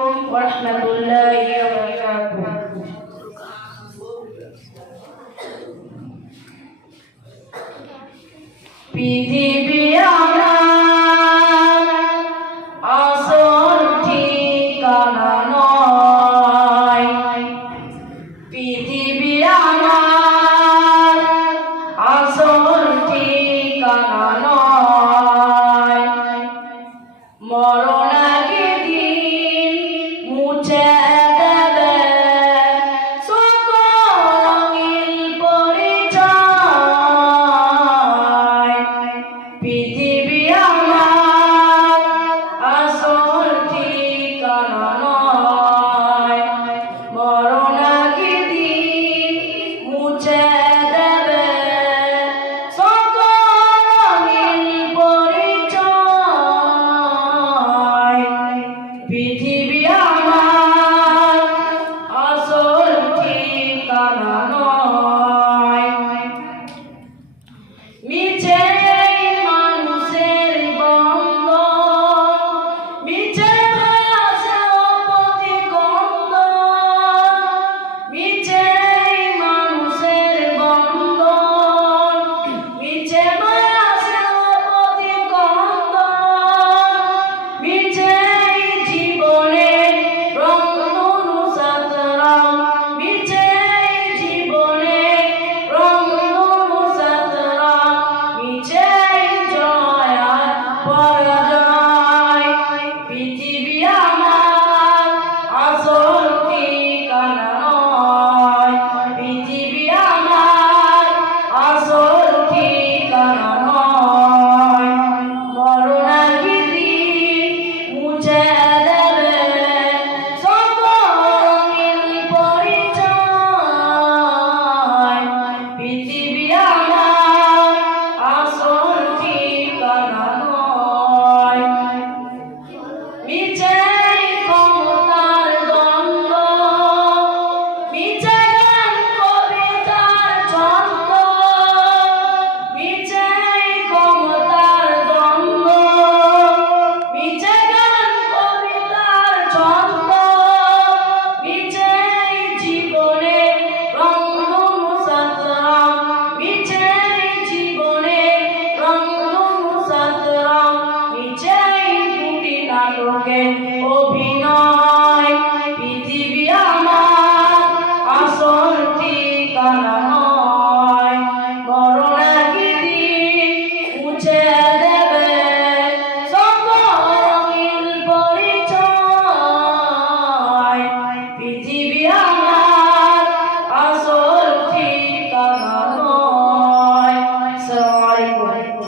ওরহমাতুল্লাহি ওয়া বারাকাতুহু। পৃথিবী আমার আসল ঠিকানা নয়, পৃথিবী আমার আসল ঠিকানা নয়। মরণ আগে দিন মুছে দেবে সকল রঙিন পরিচয়। পৃথিবী আমার আসল ঠিকানা নয়, মরণ আগে দিন মুছে দেবে সকল রঙিন পরিচয়। পৃথিবী